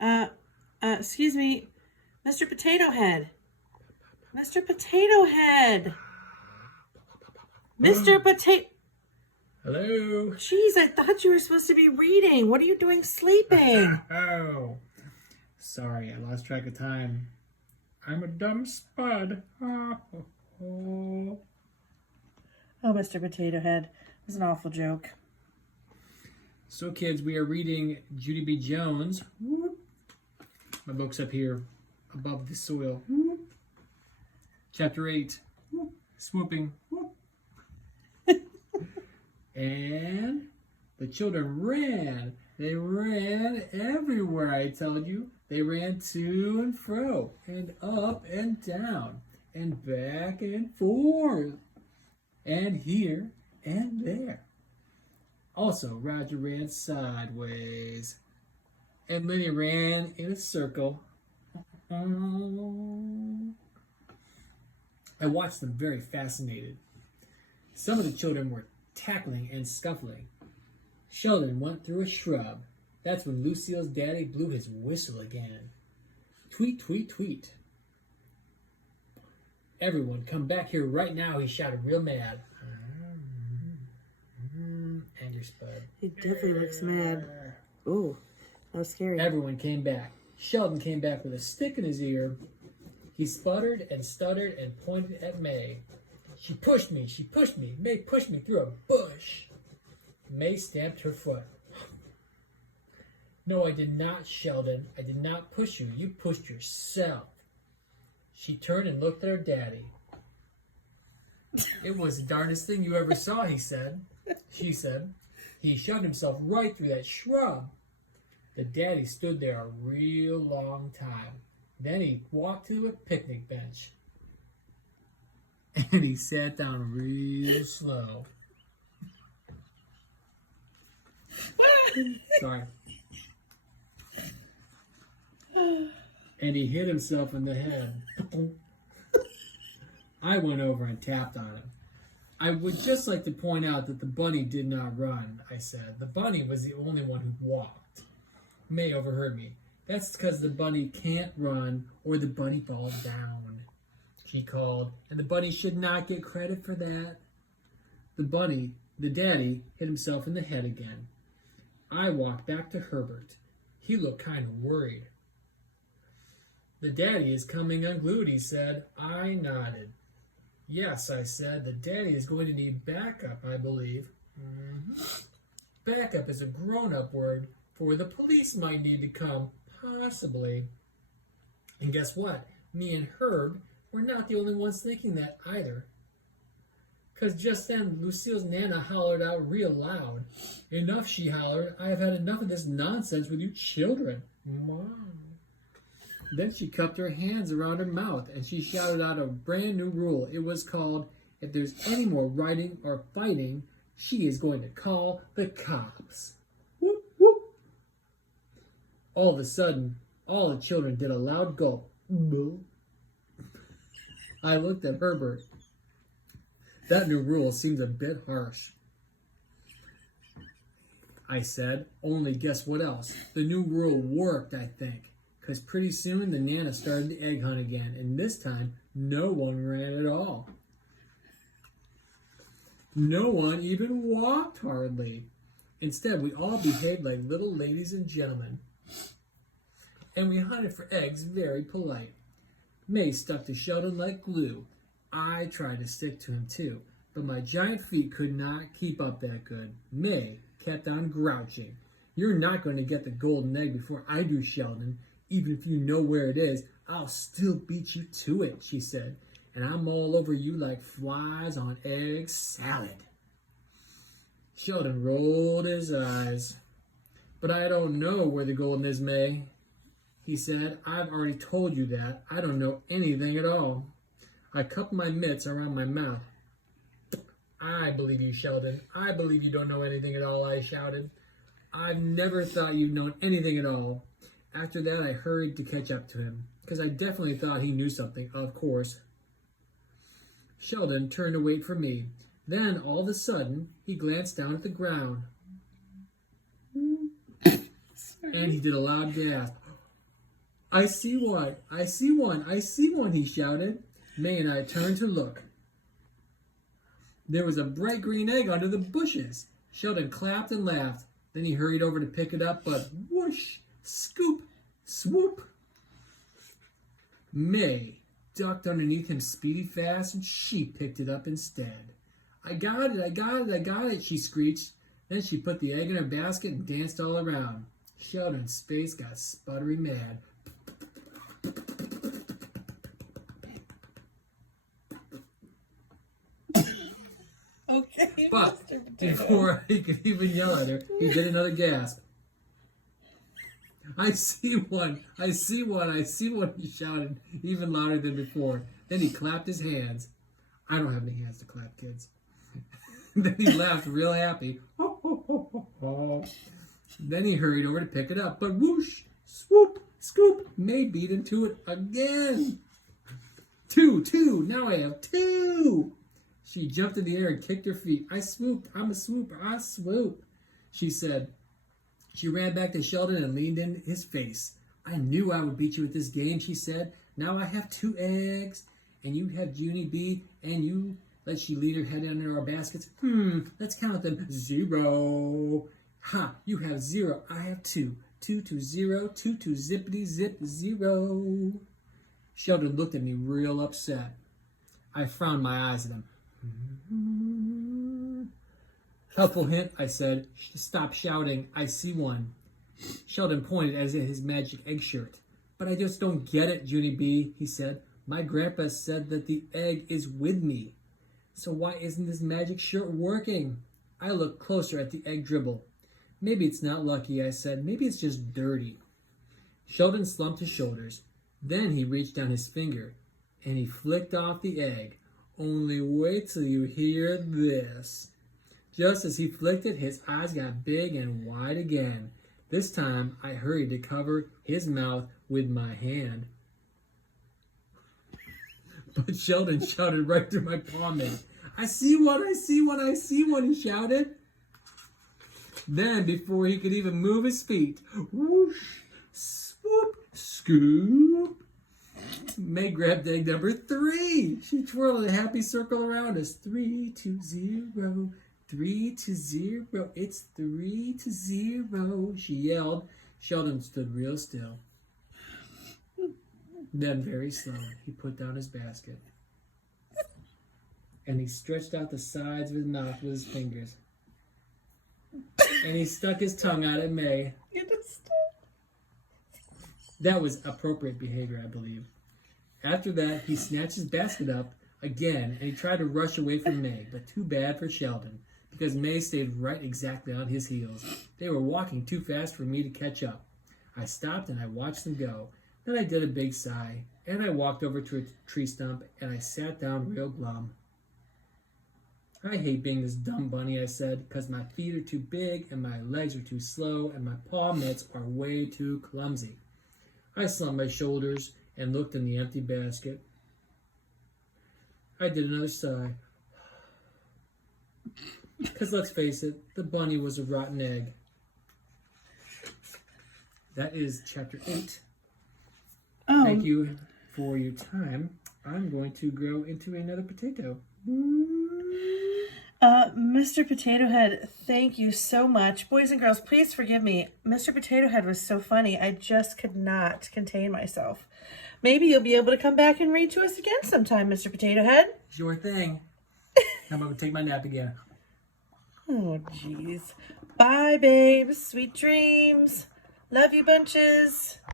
Uh, excuse me, Mr. Potato Head. Mr. Potato Head. Mr. Potato... Hello? Jeez, I thought you were supposed to be reading. What are you doing sleeping? Oh, sorry, I lost track of time. I'm a dumb spud. Oh, Mr. Potato Head. It was an awful joke. So, kids, we are reading Judy B. Jones. My book's up here above the soil. Chapter 8. Swooping. And the children ran. They ran everywhere, I told you. They ran to and fro, and up and down, and back and forth, and here and there. Also, Roger ran sideways, and Lenny ran in a circle. I watched them very fascinated. Some of the children were tackling and scuffling. Sheldon went through a shrub. That's when Lucille's daddy blew his whistle again. Tweet, tweet, tweet. Everyone, come back here right now, he shouted real mad. Anger Spud. He definitely looks mad. Ooh, that was scary. Everyone came back. Sheldon came back with a stick in his ear. He sputtered and stuttered and pointed at May. She pushed me. May pushed me through a bush. May stamped her foot. No, I did not, Sheldon. I did not push you. You pushed yourself. She turned and looked at her daddy. It was the darndest thing you ever saw, he said. She said. He shoved himself right through that shrub. The daddy stood there a real long time. Then he walked to a picnic bench. And he sat down real slow. Sorry. And he hit himself in the head. I went over and tapped on him. I would just like to point out that the bunny did not run, I said. The bunny was the only one who walked. May overheard me. That's because the bunny can't run or the bunny falls down, she called, and the bunny should not get credit for that. The daddy, hit himself in the head again. I walked back to Herbert. He looked kind of worried. The daddy is coming unglued, he said. I nodded. Yes, I said, the daddy is going to need backup, I believe. Backup is a grown-up word for the police might need to come, possibly. And guess what? Me and Herb were not the only ones thinking that either. Because just then, Lucille's Nana hollered out real loud. Enough, she hollered. I have had enough of this nonsense with you children. Mom. Then she cupped her hands around her mouth and she shouted out a brand new rule. It was called, if there's any more writing or fighting, she is going to call the cops. Whoop, whoop. All of a sudden, all the children did a loud gulp. I looked at Herbert. That new rule seems a bit harsh. I said, only guess what else? The new rule worked, I think. Because pretty soon the Nana started the egg hunt again, and this time no one ran at all. No one even walked hardly. Instead, we all behaved like little ladies and gentlemen. And we hunted for eggs very polite. May stuck to Sheldon like glue. I tried to stick to him too, but my giant feet could not keep up that good. May kept on grouching. You're not going to get the golden egg before I do, Sheldon. Even if you know where it is, I'll still beat you to it, she said. And I'm all over you like flies on egg salad. Sheldon rolled his eyes. But I don't know where the golden is, May. He said, I've already told you that. I don't know anything at all. I cupped my mitts around my mouth. I believe you, Sheldon. I believe you don't know anything at all, I shouted. I've never thought you'd known anything at all. After that, I hurried to catch up to him, because I definitely thought he knew something, of course. Sheldon turned to wait for me. Then, all of a sudden, he glanced down at the ground. And he did a loud gasp. I see one, I see one, I see one, he shouted. May and I turned to look. There was a bright green egg under the bushes. Sheldon clapped and laughed. Then he hurried over to pick it up, but whoosh, scoop, swoop. May ducked underneath him speedy fast, and she picked it up instead. I got it, I got it, I got it, she screeched. Then she put the egg in her basket and danced all around. Sheldon's face got sputtery mad. Okay, But Mr. Potato. before he could even yell at her, he did another gasp. I see one, I see one, I see one, he shouted, even louder than before. Then he clapped his hands. I don't have any hands to clap, kids. Then he laughed real happy. Then he hurried over to pick it up, but whoosh, swoop, scoop, May beat him to it again. Two, now I have two. She jumped in the air and kicked her feet. I swooped, I'm a swooper, I swoop, she said. She ran back to Sheldon and leaned in his face. I knew I would beat you at this game, she said. Now I have 2 eggs, and you have Junie B, and you... Let she lead her head under our baskets. Let's count them. 0. Ha, you have 0. I have 2. 2 to 0. 2 to zippity zip 0. Sheldon looked at me real upset. I frowned my eyes at him. Helpful hint, I said. Stop shouting. I see one. Sheldon pointed at his magic egg shirt. But I just don't get it, Junie B, he said. My grandpa said that the egg is with me. So why isn't this magic shirt working? I looked closer at the egg dribble. Maybe it's not lucky, I said. Maybe it's just dirty. Sheldon slumped his shoulders. Then he reached down his finger, and he flicked off the egg. Only wait till you hear this. Just as he flicked it, his eyes got big and wide again. This time, I hurried to cover his mouth with my hand. But Sheldon shouted right through my pomade. I see one, I see one, I see one, he shouted. Then, before he could even move his feet, whoosh, swoop, scoop, May grabbed egg number 3. She twirled a happy circle around us. 3 to 0, 3 to 0, it's 3 to 0, she yelled. Sheldon stood real still. Then, very slowly, he put down his basket. And he stretched out the sides of his mouth with his fingers. And he stuck his tongue out at May. That was appropriate behavior, I believe. After that, he snatched his basket up again, and he tried to rush away from May, but too bad for Sheldon, because May stayed right exactly on his heels. They were walking too fast for me to catch up. I stopped and I watched them go. Then I did a big sigh, and I walked over to a tree stump, and I sat down real glum. I hate being this dumb bunny, I said, because my feet are too big, and my legs are too slow, and my paw mitts are way too clumsy. I slumped my shoulders and looked in the empty basket. I did another sigh. Because let's face it, the bunny was a rotten egg. That is chapter 8. Thank you for your time. I'm going to grow into another potato. Mr. Potato Head, thank you so much. Boys and girls, please forgive me. Mr. Potato Head was so funny. I just could not contain myself. Maybe you'll be able to come back and read to us again sometime, Mr. Potato Head. Sure thing. I'm going to take my nap again. Oh, jeez. Bye, babes. Sweet dreams. Love you bunches.